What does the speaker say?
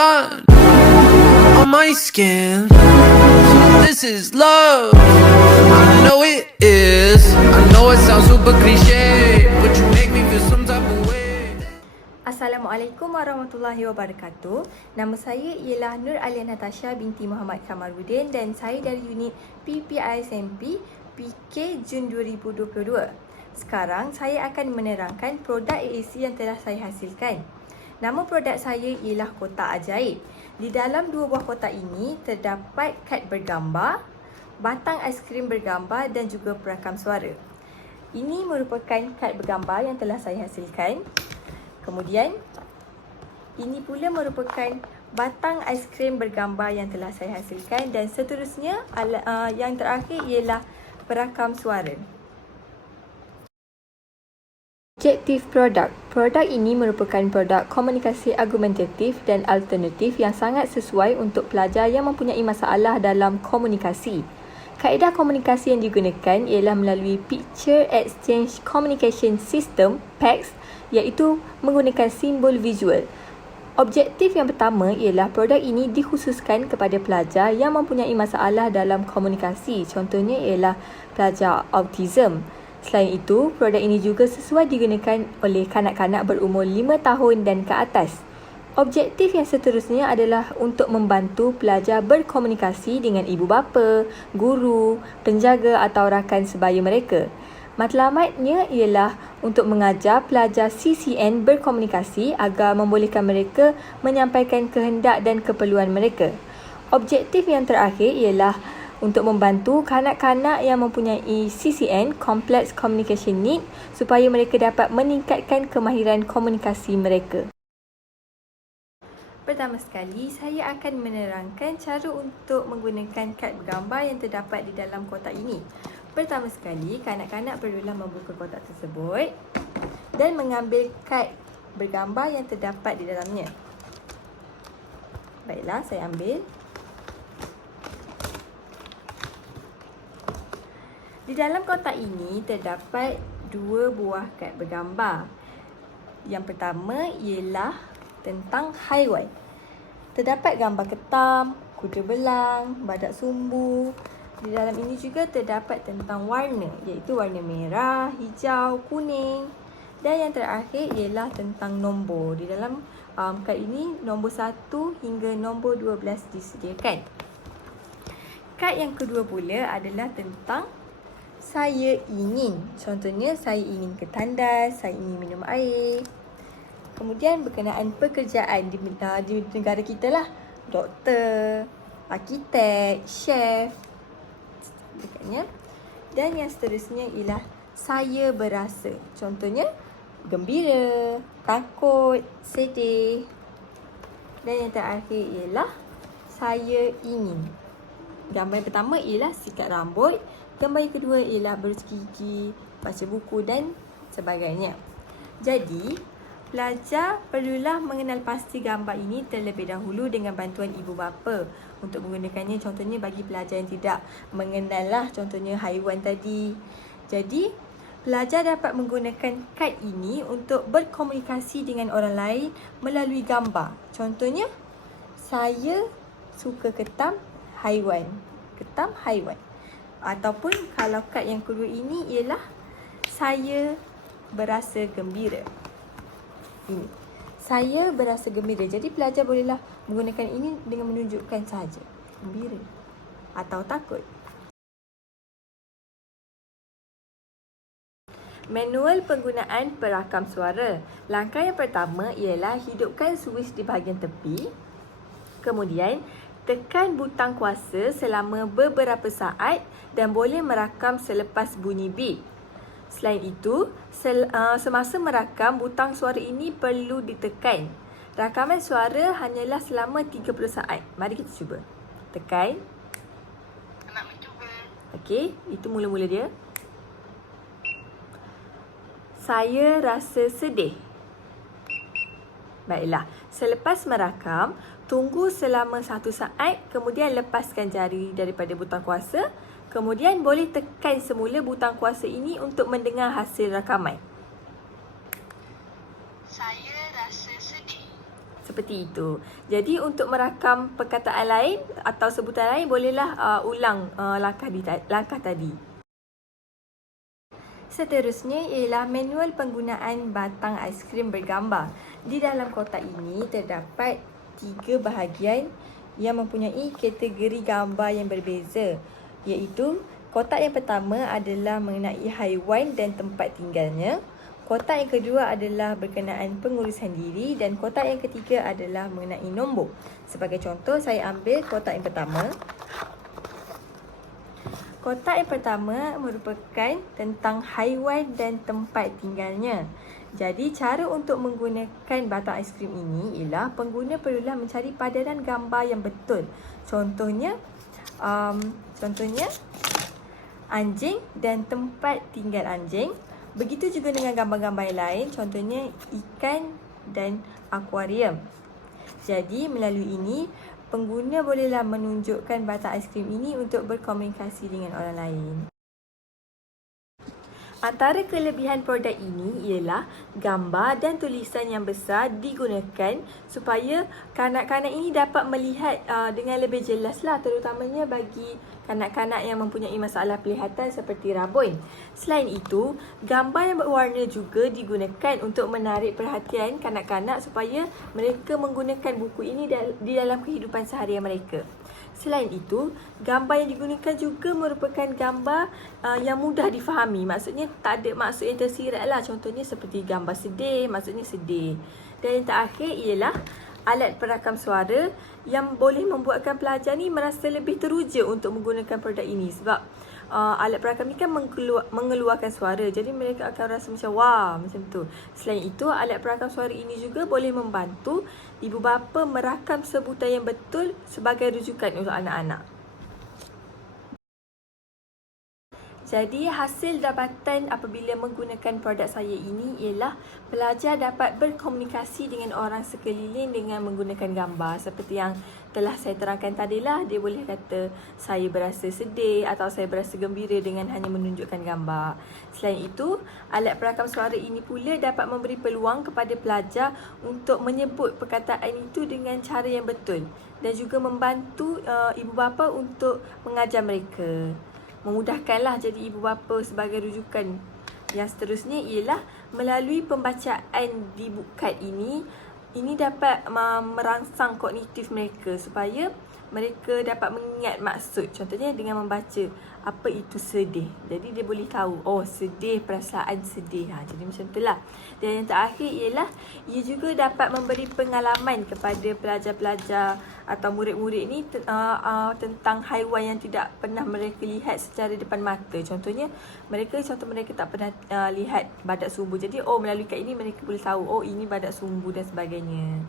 sun on my skin. So this is love. I know it is. I know it sounds super cliche, but you make me feel some type of way. Assalamualaikum warahmatullahi wabarakatuh. Nama saya ialah Nur Alia Natasha binti Muhammad Kamaruddin dan saya dari unit PPISMP PK Jun 2022. Sekarang saya akan menerangkan produk AAC yang telah saya hasilkan. Nama produk saya ialah Kotak Ajaib. Di dalam dua buah kotak ini terdapat kad bergambar, batang aiskrim bergambar dan juga perakam suara. Ini merupakan kad bergambar yang telah saya hasilkan. Kemudian, ini pula merupakan batang aiskrim bergambar yang telah saya hasilkan dan seterusnya yang terakhir ialah perakam suara. Objektif produk. Produk ini merupakan produk komunikasi argumentatif dan alternatif yang sangat sesuai untuk pelajar yang mempunyai masalah dalam komunikasi. Kaedah komunikasi yang digunakan ialah melalui Picture Exchange Communication System (PEX), iaitu menggunakan simbol visual. Objektif yang pertama ialah produk ini dikhususkan kepada pelajar yang mempunyai masalah dalam komunikasi. Contohnya ialah pelajar autism. Selain itu, produk ini juga sesuai digunakan oleh kanak-kanak berumur 5 tahun dan ke atas. Objektif yang seterusnya adalah untuk membantu pelajar berkomunikasi dengan ibu bapa, guru, penjaga atau rakan sebaya mereka. Matlamatnya ialah untuk mengajar pelajar CCN berkomunikasi agar membolehkan mereka menyampaikan kehendak dan keperluan mereka. Objektif yang terakhir ialah untuk membantu kanak-kanak yang mempunyai CCN, Complex Communication Need, supaya mereka dapat meningkatkan kemahiran komunikasi mereka. Pertama sekali, saya akan menerangkan cara untuk menggunakan kad bergambar yang terdapat di dalam kotak ini. Pertama sekali, kanak-kanak perlulah membuka kotak tersebut dan mengambil kad bergambar yang terdapat di dalamnya. Baiklah, saya ambil. Di dalam kotak ini terdapat dua buah kad bergambar. Yang pertama ialah tentang haiwan. Terdapat gambar ketam, kuda belang, badak sumbu. Di dalam ini juga terdapat tentang warna, iaitu warna merah, hijau, kuning. Dan yang terakhir ialah tentang nombor. Di dalam kad ini nombor 1 hingga nombor 12 disediakan. Kad yang kedua pula adalah tentang saya ingin. Contohnya, saya ingin ke tandas, saya ingin minum air. Kemudian berkenaan pekerjaan di negara kita lah. Doktor, arkitek, chef. Dekatnya. Dan yang seterusnya ialah saya berasa. Contohnya, gembira, takut, sedih. Dan yang terakhir ialah saya ingin. Gambar yang pertama ialah sikat rambut. Gambar yang kedua ialah berus gigi, baca buku dan sebagainya. Jadi, pelajar perlulah mengenal pasti gambar ini terlebih dahulu dengan bantuan ibu bapa untuk menggunakannya. Contohnya bagi pelajar yang tidak mengenal lah, contohnya haiwan tadi. Jadi, pelajar dapat menggunakan kad ini untuk berkomunikasi dengan orang lain melalui gambar. Contohnya, saya suka ketam haiwan. Ketam haiwan. Ataupun kalau kad yang kedua ini ialah saya berasa gembira. Ini. Saya berasa gembira. Jadi pelajar bolehlah menggunakan ini dengan menunjukkan sahaja. Gembira. Atau takut. Manual penggunaan perakam suara. Langkah yang pertama ialah hidupkan switch di bahagian tepi. Kemudian, tekan butang kuasa selama beberapa saat dan boleh merakam selepas bunyi beep. Selain itu, semasa merakam, butang suara ini perlu ditekan. Rakaman suara hanyalah selama 30 saat. Mari kita cuba. Tekan. Nak mencuba. Okey, itu mula-mula dia. Saya rasa sedih. Baiklah, selepas merakam, tunggu selama 1 saat, kemudian lepaskan jari daripada butang kuasa. Kemudian boleh tekan semula butang kuasa ini untuk mendengar hasil rakaman. Saya rasa sedih. Seperti itu. Jadi untuk merakam perkataan lain atau sebutan lain, bolehlah ulang langkah tadi. Seterusnya ialah manual penggunaan batang aiskrim bergambar. Di dalam kotak ini terdapat 3 bahagian yang mempunyai kategori gambar yang berbeza, iaitu kotak yang pertama adalah mengenai haiwan dan tempat tinggalnya. Kotak yang kedua adalah berkenaan pengurusan diri dan kotak yang ketiga adalah mengenai nombor. Sebagai contoh, saya ambil kotak yang pertama. Kotak yang pertama merupakan tentang haiwan dan tempat tinggalnya. Jadi, cara untuk menggunakan batang aiskrim ini ialah pengguna perlulah mencari padanan gambar yang betul. Contohnya anjing dan tempat tinggal anjing. Begitu juga dengan gambar-gambar yang lain, contohnya ikan dan akuarium. Jadi, melalui ini, pengguna bolehlah menunjukkan batang aiskrim ini untuk berkomunikasi dengan orang lain. Antara kelebihan produk ini ialah gambar dan tulisan yang besar digunakan supaya kanak-kanak ini dapat melihat dengan lebih jelaslah, terutamanya bagi kanak-kanak yang mempunyai masalah penglihatan seperti rabun. Selain itu, gambar yang berwarna juga digunakan untuk menarik perhatian kanak-kanak supaya mereka menggunakan buku ini di dalam kehidupan seharian mereka. Selain itu, gambar yang digunakan juga merupakan gambar yang mudah difahami. Maksudnya tak ada maksud yang tersirat lah. Contohnya seperti gambar sedih, maksudnya sedih. Dan yang terakhir ialah alat perakam suara yang boleh membuatkan pelajar ni merasa lebih teruja untuk menggunakan produk ini. Sebab alat perakam ni kan mengeluarkan suara. Jadi mereka akan rasa macam wah, macam tu. Selain itu, alat perakam suara ini juga boleh membantu ibu bapa merakam sebutan yang betul sebagai rujukan untuk anak-anak. Jadi, hasil dapatan apabila menggunakan produk saya ini ialah pelajar dapat berkomunikasi dengan orang sekeliling dengan menggunakan gambar. Seperti yang telah saya terangkan tadilah, dia boleh kata saya berasa sedih atau saya berasa gembira dengan hanya menunjukkan gambar. Selain itu, alat perakam suara ini pula dapat memberi peluang kepada pelajar untuk menyebut perkataan itu dengan cara yang betul dan juga membantu ibu bapa untuk mengajar mereka. Memudahkanlah jadi ibu bapa sebagai rujukan. Yang seterusnya ialah melalui pembacaan di book card ini dapat merangsang kognitif mereka supaya mereka dapat mengingat maksud. Contohnya dengan membaca apa itu sedih. Jadi dia boleh tahu, oh sedih, perasaan sedih. Jadi macam itulah. Dan yang terakhir ialah ia juga dapat memberi pengalaman kepada pelajar-pelajar atau murid-murid ni tentang haiwan yang tidak pernah mereka lihat secara depan mata. Contohnya mereka tak pernah lihat badak sumbu. Jadi melalui kad ini mereka boleh tahu, oh ini badak sumbu dan sebagainya.